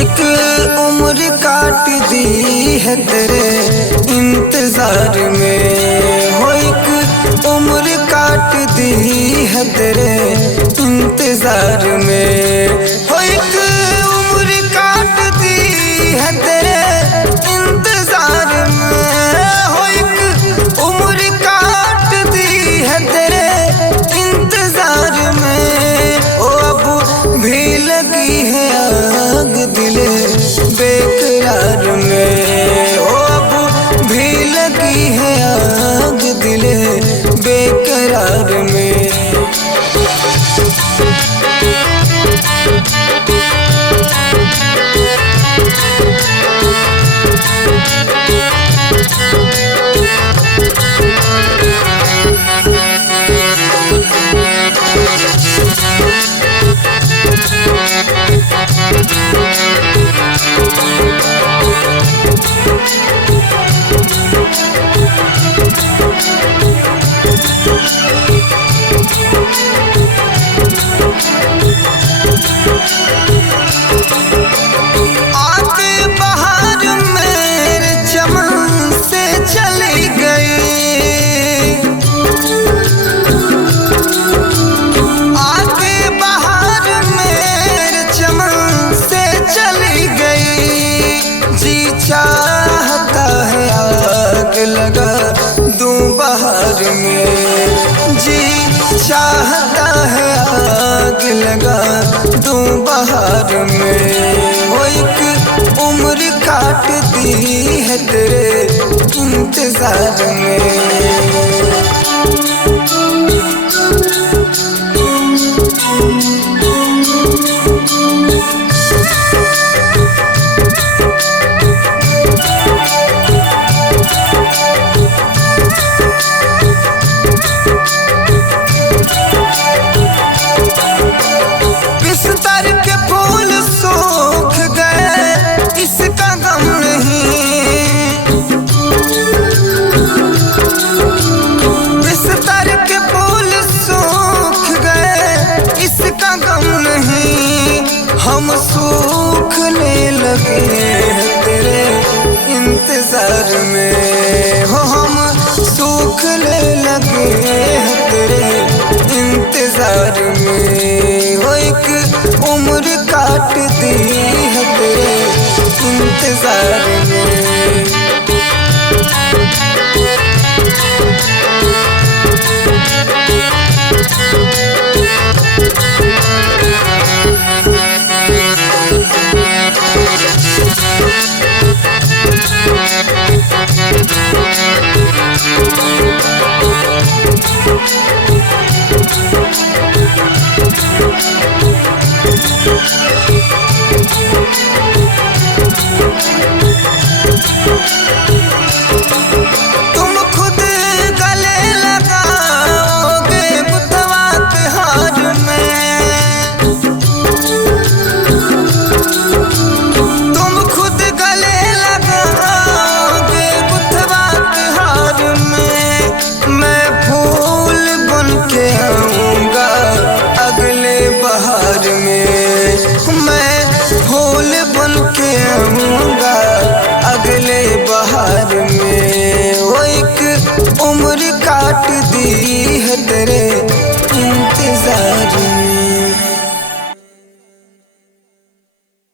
एक उम्र काट दी है तेरे इंतजार में, हो एक उम्र काट दी है तेरे इंतजार में, हो एक उम्र काट दी है तेरे इंतजार में, हो एक उम्र काट दी है तेरे इंतजार में। ओ अब भी लगी है आग दिले बेकरार में, ओ अब भी लगी है आग दिले बेकरार में। चाहता है आग लगा दूं बहार में, जी चाहता है आग लगा दूं बहार में। वो एक उम्र काट दी है तेरे इंतजार में। बिस्तर के फूल सूख गए इसका गम नहीं, बिस्तर के फूल सूख गए इसका गम नहीं। हम सूखने लगे तेरे इंतजार में, हो हम सूखने लगे तेरे इंतजार में। वो एक उम्र काट दी है तेरे इंतजार में। तुम खुद गले लगाओगे बुतवा त्योहार में, तुम खुद गले लगाओगे बुतवा त्योहार में। मैं फूल बन के आऊँगा अगले बहार में, मैं फूल बन के आऊँगा अगले बहार में। वो एक उम्र काट दी है तेरे